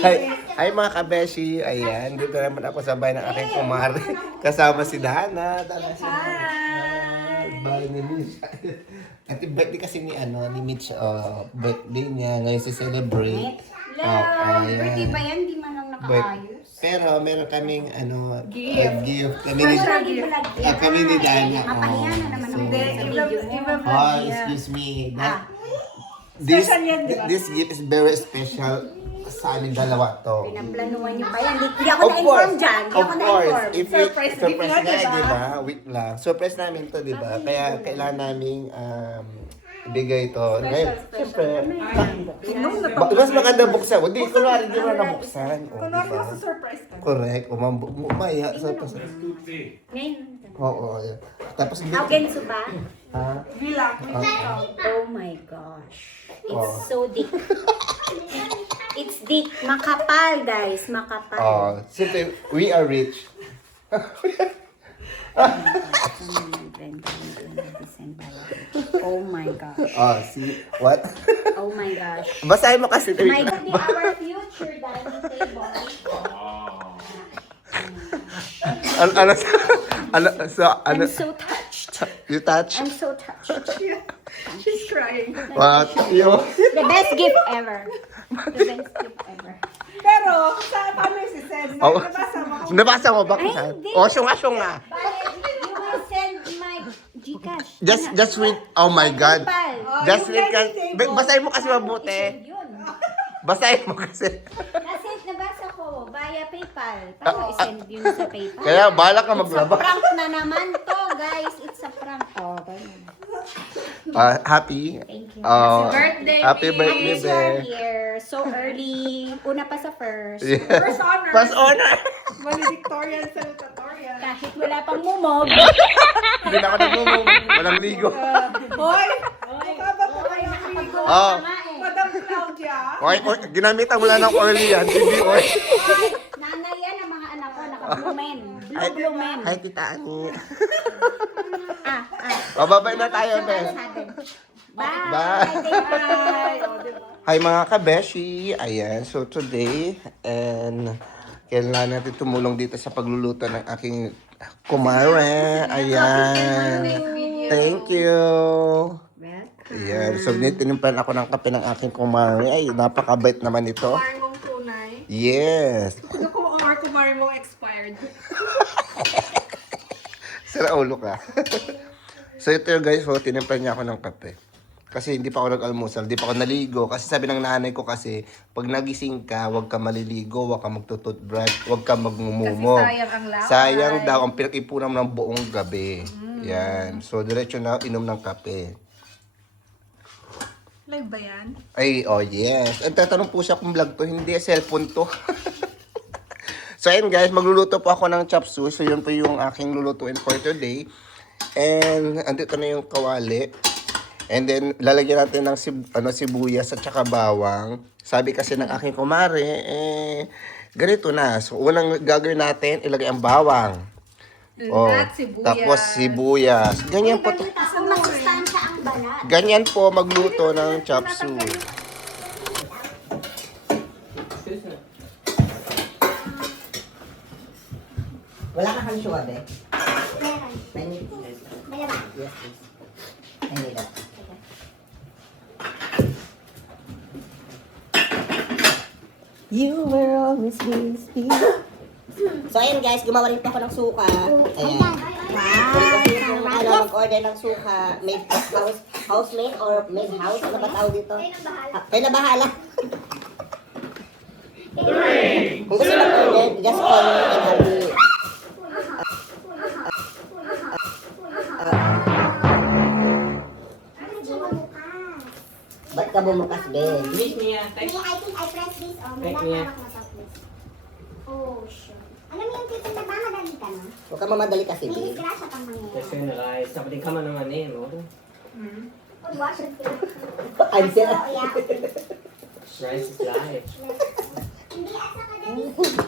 Ay mga kabeshi, ayan, dito naman ako sa bahay ng aking kumare. Kasama si Dana. Dana si bahay ni Mitch. At yung birthday kasi ni, ni Mitch, birthday niya. Ngayon si celebrate. Birthday ba yan? Di man lang nakaayos. Pero meron kaming, gift. Kami ni Dana. Mapahiya na naman ako sa video. Excuse me. This gift is very special sa amin dalawa to. Pinaplanuhan niyo pa yan. Hindi ako na-inform dyan. Hindi ako na-inform. Surprise nga, di ba? Wait lang. Surprise namin to, di ba? Kaya kailangan naming ibigay ito. Ngayon, siyempre, mas maganda buksan. Hindi, kunwari di mo nabuksan. Kunwari nasa surprise ka. Correct. Umaya. Ngayon. Oo. Tapos, Gensu ba? ha? Bilang. Oh my gosh. It's so thick. It's thick. Makapal, guys. Makapal. Siyempre, we are rich. Oh my gosh. See? What? Oh my gosh. Basahin mo kasi. My God, our future dining table. I'm so touched. You touch? I'm so touched. She's crying. What? The best gift ever. The best gift ever. Pero, paano yung si Sen? Nabasa mo? Nabasa mo ba? Ay, hindi. Syunga. You will send my Gcash. Just read. Oh my God. PayPal. Just read ka. Basahin mo kasi mabuti. I-send yun. Basahin mo kasi. Nasend, nabasa ko via PayPal. Paano i-send yun sa PayPal? Kaya bala ka It's a maglaba. prank na naman to, guys. It's a prank. Oh, Happy. thank you. birthday, Happy Miss. birthday, Yes, you're Be. here. So early. Una pa sa first. Yeah. First honor. First honor. Valedictorian, salutatorian. Kahit wala pang mumog. Hindi na ako nagmumong. Walang ligo. Hoy! Mukha ba ito kayang ligo? Oh. Madam Claudia? Okay, ginamitan mo lang ng oily yan. Hindi oil. Nanay yan ang mga anak ko. Naka-blue men. Blue men. Hi, Tita Ani. Ah. Babay na tayo, Be. Bye. Bye. Ay, o, diba? Hi mga kabeshi! Ayan, so today, and kailangan natin tumulong dito sa pagluluto ng aking kumare. Ayan. Thank you. Ayan, so tinimpan ako ng kape ng aking kumare. Ay, napakabait naman ito. Kumari mong tunay. Yes. Ano kung ang kumari mong expired? Sira ulo ka. So ito guys, so tinimpan niya ako ng kape. Kasi hindi pa ako nag-almusal, hindi pa ako naligo. Kasi sabi ng nanay ko kasi, pag nagising ka, huwag ka maliligo, huwag ka magtututbrush, huwag ka magmumumog. Kasi sayang ang laway. Sayang daw ang pinag-ipunan mo ng buong gabi. Yan. So diretso na inom ng kape. Live ba yan? Ay, oh yes. At tatanong po siya kung vlog to, hindi, cellphone to. So ayun guys, magluluto po ako ng chop suey. So yun po yung aking lulutuin for today. And andito na yung kawali. And then, lalagyan natin ng sibuyas at saka bawang. Sabi kasi ng aking kumare, ganito na. So, unang gagawin natin, ilagay ang bawang. At sibuyas. Tapos sibuyas. Ganyan po. Ang masustansya ang balat. Ganyan po magluto ng chop suey. Wala ka kang suwa, be? Meron. Dalawa. Yes, please. I need that. You were always with me. So, ayun guys, gumawa rin po ako ng suka. Ayan. Kung mag-order ng suka, made housemaid or made house, ano ba tawag dito? Kayo na bahala. Kung gusto mag-order, just call me and I'll be... Ba't ka bumukas, Ben? Miss Mia, I think I press this on. May Right, Mia. hawak na sa please. Oh, sure. Alam mo yung titin na ba madali ka no? Huwag ka mamadali kasi, May Ben. disgrasya pang mangyayari. kasi rice. Dapat din kama naman eh, no? Pag wash it. Answer. So, yeah. Rice is life. Hindi, at saka that is rice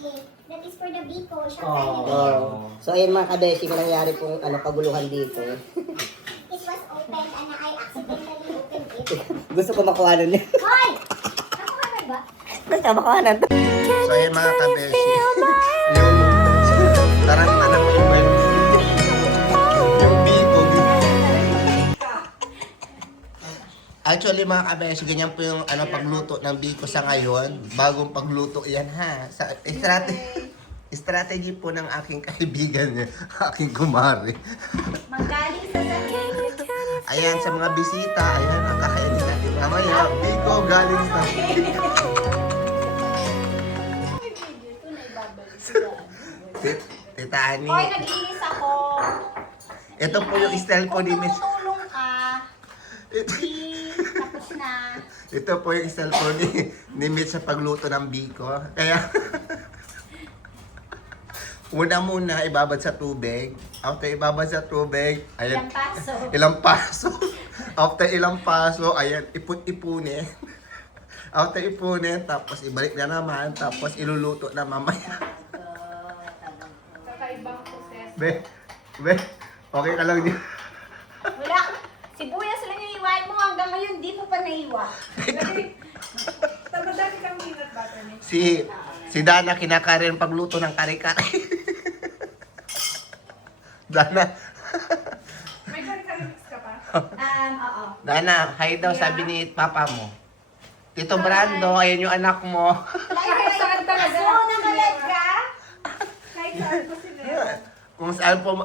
eh. That is for the biko. Siya Oh. So, ayun mga kabeshi, kung nangyari pong kaguluhan dito. It was opened and I accidentally opened it. Gusto ko makuha nun niya. Hoy! Ako ba ba? Basta makahanan to. So ayan mga kabeshi. Yung taranta ng mga iba. Yung biko. Actually mga kabeshi, ganyan po yung pagluto ng biko sa ngayon. Bagong pagluto yan ha. Sa strategy po ng aking kaibigan niya, aking kumari. Manggaling sa sakit. Ayan, sa mga bisita, ayan, ang kakainin natin mamaya. Biko galing sa... Tita Ani, Hoy, naglinis ako. ito po yung style po ni Miss... Tumutulong ka. Tapos na. Ito po yung style po ni Mitch sa pagluto ng biko. Kaya, muna ibabad sa tubig. After ibabad sa tubig, ayan, Ilang paso. ilang paso. After ilang paso, ayan, ipon-ipunin. After ipunin, tapos ibalik na naman, tapos iluluto na mamaya. Kakaibang process. Be, okay ka lang din. Wala. Sibuyas lang yung iwan mo. Hanggang ngayon, di mo pa naiwa. Madami kang peanut butter niya. Si Dana kinakain pagluto ng kare-kare. Dana, May kari-kari mix ka pa? Oo. Dana, hi daw sabi ni papa mo. Tito Brando, ayan yung anak mo. Kahit saan talaga. Aso na talaga. Kahit saan ko sila. Kung saan po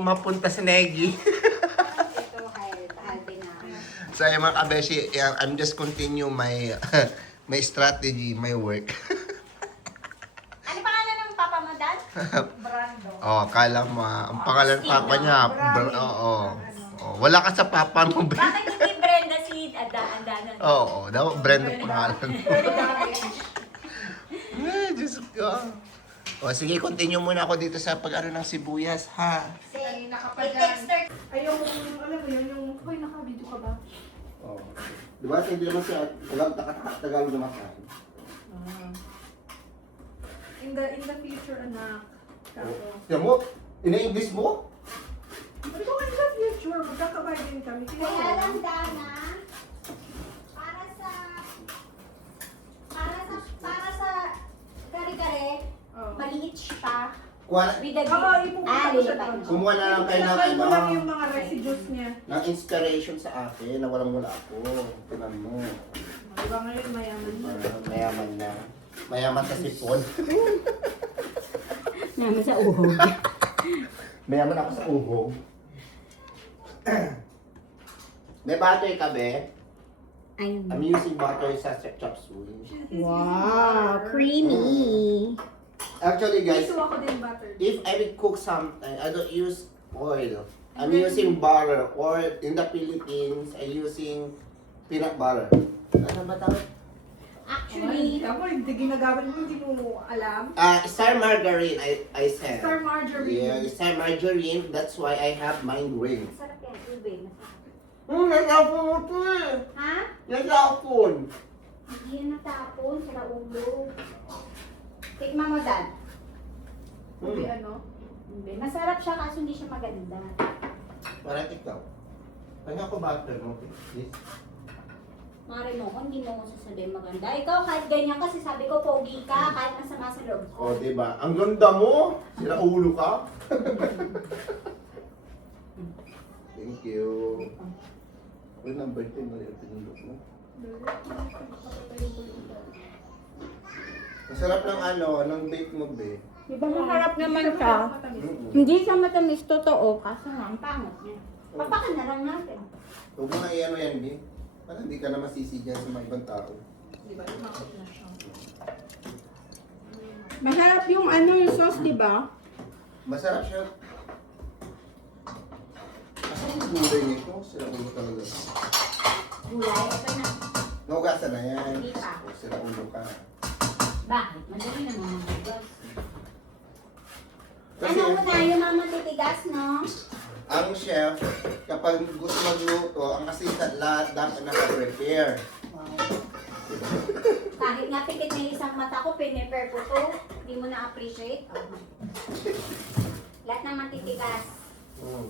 mapunta si Negi. Ito, halde na. So ayun mga kabeshi, I'm just continue my my strategy, my work. Ano pangalan ng papa mo, Dad? Brando. Oh, kala mo, ang pangalan ng papa niya. Oo. Oh, wala ka sa papa mo. Bakit hindi Brenda si Andana? Oo, daw Brenda pangalan. Diyos ko. O sige, continue muna ako dito sa pag-ano ng sibuyas, ha? Kanina ka pa dyan. I-texter. Ay, yung, alam mo yun, yung, hoy, naka-video ka ba? Oh. Di ba, hindi naman siya Tagalog naman sa akin. In the future, anak. Kako. Tiyan mo, ina-English mo? Ano ko in the future? Magkakabargain kami. Kaya lang, Dana, para sa kare-kare, Oh. maliit siya. Kuha, With the Oo, ipupunta ko siya doon. kumuha na lang kayo ng, Tinanggal mo lang yung ano, mga residues niya. ng inspiration sa akin na walang-wala ako. Tinan mo. Diba ngayon, mayaman na. Mayaman na. Mayaman sa sipon. Naman sa uhog. Mayaman ako sa uhog. May butter ka, be? Ayun. I'm using butter sa chop suey. Wow, creamy. Actually, guys, Gusto ako din butter. if I will cook something, I don't use oil. I'm using butter. Or in the Philippines, I'm using peanut butter. Ano ba tawag? Actually, Ako, hindi ginagamit mo, hindi mo alam. Star margarine, I said. Star margarine. Yeah, star margarine. That's why I have mine ring. masarap yan, ube. Masarap. Natapon mo to eh. Ha? Natapon. Hindi yan natapon, sa ulo. Tikman mo, Dad. Ube, ano? Ube. Masarap siya kaso hindi siya maganda. Parang ikaw. Ano ako butter mo, please? Mare mo, kung hindi mo ko sasabihin maganda. Ikaw, kahit ganyan kasi sabi ko, pogi ka, kahit masama sa loob ko. O, diba? Ang ganda mo! Sila ulo ka. Thank you. Ano number 10 mo yung pinulot mo? Masarap ng ng bake mo, be. Di ba masarap naman siya? Mm-mm. Hindi siya matamis totoo, kaso nga, ang pangit niya. Papakan na lang natin. Huwag mo na i-ano yan, be. Para hindi ka na masisi dyan sa mga ibang tao. Di ba? Lumakot na siya. Masarap yung yung sauce, di ba? Masarap siya. Asan yung gulay nito? Sila ulo talaga. Gulay, ito na. Naugasan na yan. Hindi pa. O, sila ulo ka. Bakit? Madali naman ang bigas. Kasi Ano muna, yung mga matitigas, no? ang chef, kapag gusto magluto, ang assistant lahat dapat naka-prepare. Kahit nga pikit na isang mata ko, piniper ko to. Hindi mo na-appreciate. Lahat ng matitigas. Mm.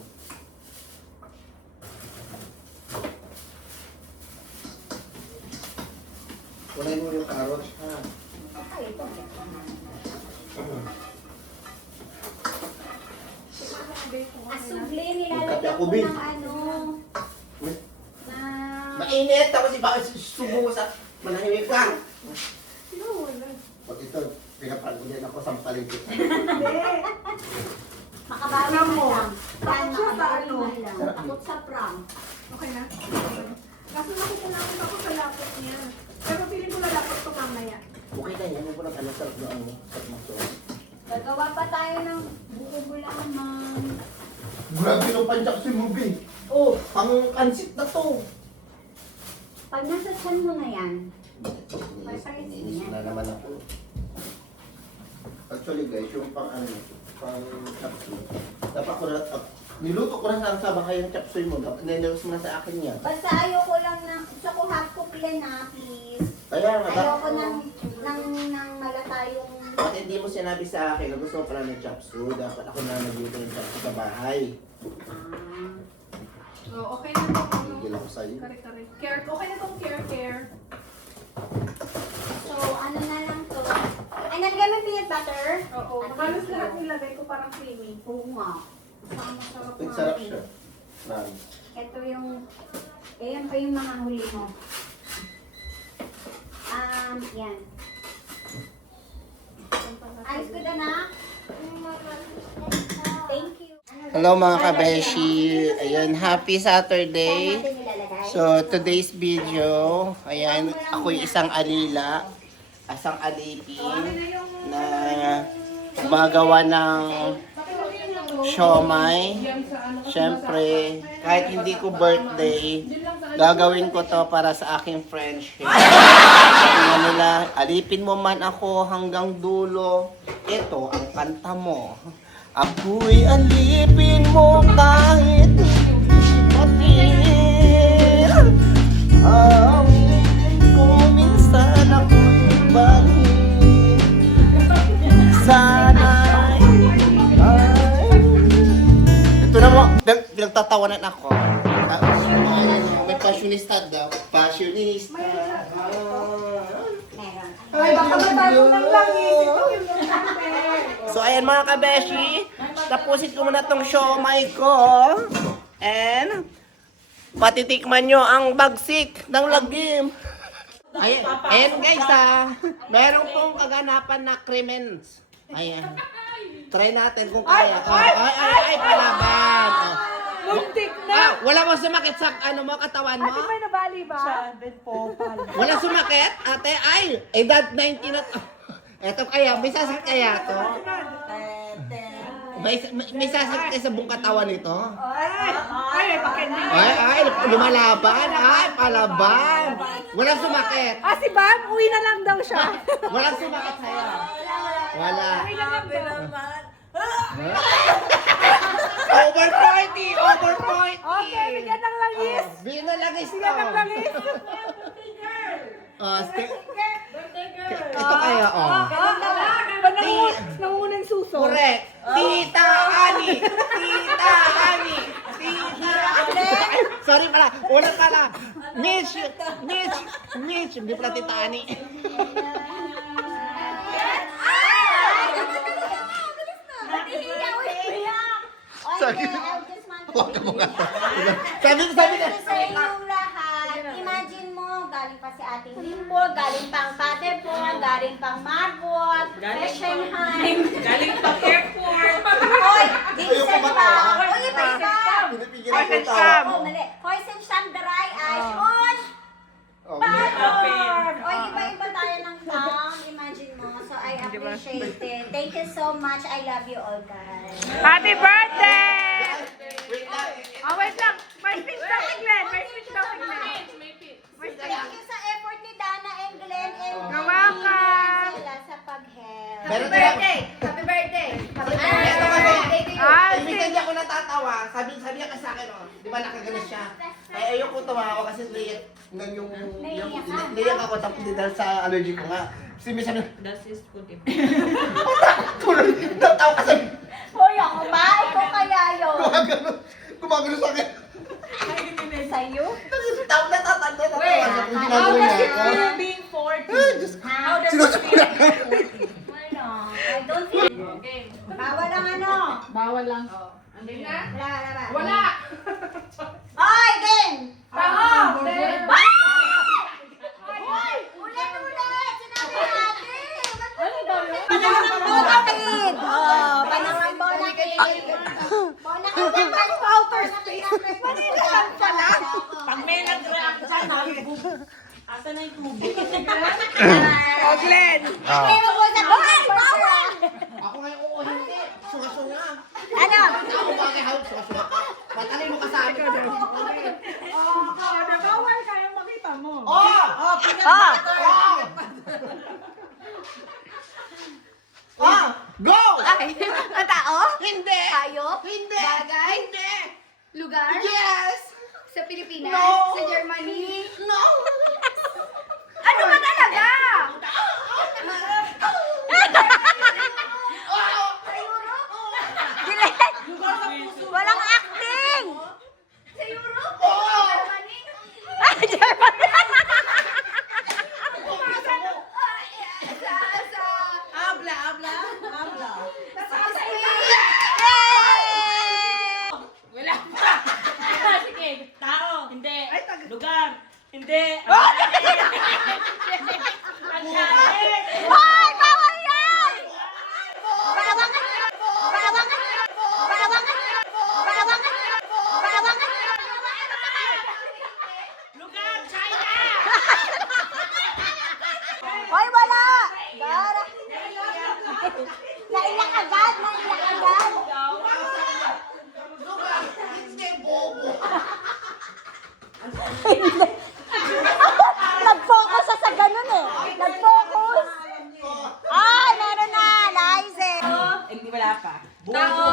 Kunin mo yung carrots, ha? Tubig. ng ano, na... Mainit, tapos iba subo sa manahimik ka. Pag ito, pinapagulyan ako sa paligid. Makabawi Pram na mo. lang. Yan, Takot siya sa makabawi ano. na lang. Takot sa pram. Okay na? Kaso nakukulangin ako sa lapot niya. Pero feeling ko lalapot ko mamaya. Okay na yan, huwag ko lang alam sarap na ano, sarap ng sauce. Gagawa pa tayo ng buko bulaman. Grabe yung panjak si Mubi. Oh, pang kansit na to. Pag nasa tiyan mo na yan, may panis Inis yan. na naman ako. Actually guys, yung pang ano, pang chapsuy. Dapat ko na, niluto ko na sa bahay yung chapsuy mo. Niluto mo na sa akin yan. Basta ayoko lang na, gusto ko half cook lang na, please. Kaya nga, Ayoko ng malata yung... bakit hindi mo sinabi sa akin na gusto mo pala ng chapsuy? Dapat ako na nagluto ng chapsuy sa bahay. Ah, Oh, okay na to. Tigil ako sa'yo. Kare-kare. Care. Okay na tong care. so, ano na lang to. Ay, nalagay mo yung peanut butter? Oo. Halos lahat nilagay ko parang creamy. Oo nga. Ang masarap Ang nga sarap eh. siya. Marami. Ito yung... Ayan pa yung mga huli mo. Yan. Ayos ko na na. Thank you. Hello mga kabeshi. Ayan, happy Saturday. Saan natin nilalagay? So, today's video, ayan, ako'y isang alila, isang alipin na gumagawa ng siomay. Siyempre, kahit hindi ko birthday, gagawin ko to para sa aking friendship. Sabi nga nila, alipin mo man ako hanggang dulo, ito ang kanta mo. Ako'y alipin mo kahit matil. Ang ibig ko minsan ako'y balik. Sana'y ay. Ito na mo, pinagtatawanan ako. May passionista daw. Passionista. Meron. Ay, baka matago ng langis. Ito yung lumante. So ayan mga kabeshi, tapusin ko muna tong siomay ko. And patitikman nyo ang bagsik ng lagim. Ayan guys meron pong kaganapan na cremens. Ayan. Try natin kung kaya. Ay, palaban. Muntik na. Wala mo sumakit sa katawan mo? Ate, may nabali ba? Wala sumakit? Ate, ay, edad 19 na to. Eto kaya, may sasakit kaya to? May sasakit kaya sa buong katawan nito? Ay, bakit hindi? Ay, lumalaban. Ay, palaban. Walang sumakit. Ah, si Bam, uwi na lang daw siya. Walang sumakit sa'yo. Wala. Uwi na lang daw. Over 40! Over 40! Okay, bigyan ng langis. Bigyan na langis to. Bigyan ng langis. Ito kaya, Ba nangungunan suso? Correct. Tita Ani! Tita Ani! Tita Ani! Sorry pala. Una pala. Mitch! Hindi pala Tita Ani. Sorry. Huwag ka muna. Sabi ko. Sa inyong lahat, imagine mo, galing pa si Ating Limbo, galing pang Paderborn, galing pang Marburg, Fessenheim. Galing pang airport. Oy, Vincent Ayoko pa. matawa. Oy, iba iba. Pinipigilan ko yung tawa. Oh, mali. Hoysenstamm Dry Ice on Oh, Paderborn. Oy, iba-iba tayo ng town. Imagine mo. So, I appreciate it. Thank you so much. I love you all, guys. Happy birthday! Wait lang. Oh, wait lang. May speech daw si Glenn. May speech daw si Glenn. Thank you sa effort ni Dana and Glenn and You're welcome. sila sa pag-help. Happy birthday! Happy birthday! Happy Ito kasi, birthday to you! minsan di ako natatawa. Sabi niya kasi sa akin, di ba nakaganas siya? Ay, ayoko tumawa kasi naiyak ako tapos di dahil sa allergy ko nga. Kasi minsan, tulad, natawa kasi, Hoy, ako ba? Ikaw kaya yun? gumagano sa akin. Sa'yo? Natawa na kung ginagawa niya. being 40? Ay, Diyos ko. Sinusukulan ko. Wala. I don't feel... Bawal ang ano? Bawal lang. Wala. Wala! outer space. Manila lang pala. Pag may nag-react dyan, asa na yung tubig? Oh, Glenn. Okay, mag-usap ko. Ay, bawal! Ako ngayon, oo, hindi. Sunga-sunga. Ano? Ako bagay, sunga-sunga ka. Patalay mo ka sa akin. Bawal kayong makita mo. Go! Ay, ang tao? Hindi! Hayop? Hindi! Bagay? Hindi! Lugar? Yes! Sa Pilipinas? No! Sa Germany? No! Ano ba talaga? Glenn! Walang acting! Sa Europe? Germany? Ah, Germany! Sa... Habla. Sa Spain! Yay! Wala pa. Sige, tao. Hindi. Lugar. Hindi. Pagkain. Hoy! Bawal yan! Bawal ka! Bawal ka! Bawal ka! Bawal ka! Bawal ka! Lugar, China. Hoy, wala! Gara! Naiyak agad! Naiyak agad! Hindi, bobo. Nag-focus siya sa ganun eh. Nag-focus. Ay, meron na. Lize. Hindi wala pa. Tao.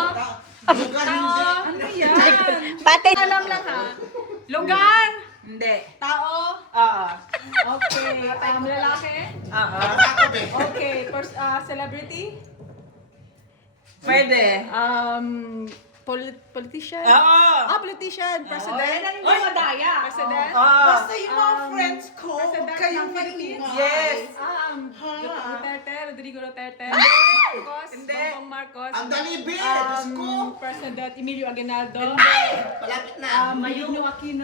Ano yan? Pati. Alam lang ha. Lugar. Hindi. Tao. Oo. Okay. Lalaki. Oo. Okay. First, celebrity. Pwede. Politician. Oo. Politician. President. Oy, madaya. President. Basta yung mga friends ko, President kayong ng Philippines. Yes. Duterte. Rodrigo Duterte. Hindi. Marcos. Hindi. Bongbong Marcos. Ang dali, Bill! Diyos ko! President Emilio Aguinaldo. Malapit na. Mayuno Aquino.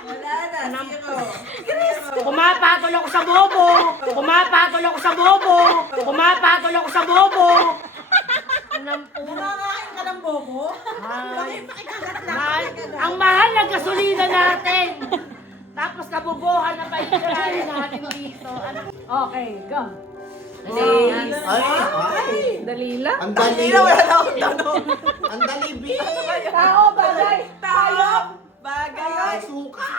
Wala na. Zero. Pumapatol ako sa bobo! Pumapatol ako sa bobo! Pumapatol ako sa bobo! Nakakain ka ng bobo? Ang mahal ng gasolina natin! Tapos kabubuhan na pa yung natin dito. Okay, go. Ay! Dalila? Ang dali! Wala na akong tanong. Ang dali, Bill! Tao, bagay! Tayo. Bagay. Ay, suka!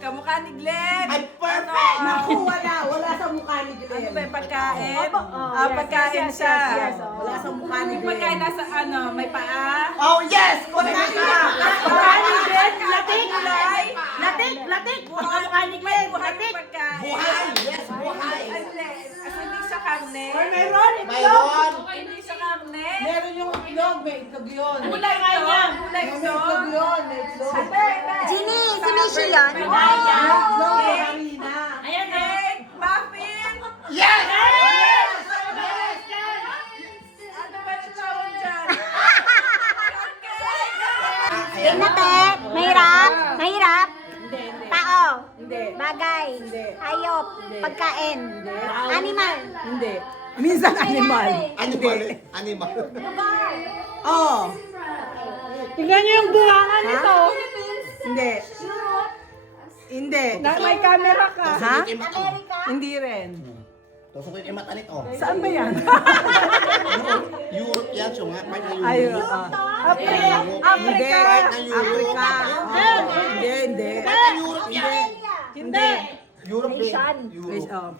Kamukha ni Glenn. Ay, perfect! Naku, wala sa mukha ni Ano Glenn. ba yung pagkain? yes, Pagkain yes, siya. yes, yes, Wala sa mukha ni Yung pagkain Glenn. nasa ano, may paa. Oh, yes! Correct ka! Kamukha ni Glenn! Latik! Latik! Latik! Kamukha ni Glenn! Latik! Pagkain. Buhay! Yes, buhay! As hindi siya karne. Mayroon, Mayroon! Hindi siya karne. meron yung itlog, may itlog yun. Kulay ito. Kulay May ito. itlog yun, may itlog. Ginny, si Mishi yan. May itlog na harina. Ayan na! Egg, muffin. Yes! Ano ba yung tawag dyan? Tignan natin. Mahirap. Mahirap. Tao. Hindi. Bagay. Hindi. Hayop. Pagkain. Animal. Hindi. Minsan animal. Animal. Animal. Lugar. Oh. Tingnan niyo yung buhangan nito! Hindi. Europe. Hindi. May camera ka! Ha? America. Hindi rin. Tusukin yung mata nito. Saan ba yan? Europe yan, sunga. Part ng Ayun. Europe. Africa. Hindi. Part ng Europe. Hindi, hindi. Part ng Europe yan. Australia. Hindi. Europe din. Wait, Europe. oh.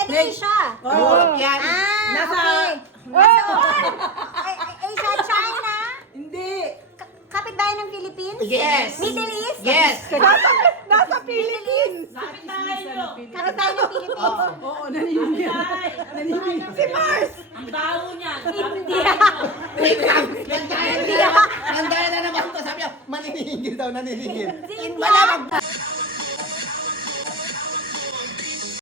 Okay. Oo. Asia. Europe yan. Ah, Nasa- okay. Nasa Asia, China. Hindi. Kapitbahay ng Philippines? Yes. Middle East? Yes. Nasa Philippines. Kapitbahay ng Philippines? Oo, naniningil. Si Mars. Ang baho niyan! India. Nandaya na naman to. Sabi niya, maniningil daw, naniningil. India.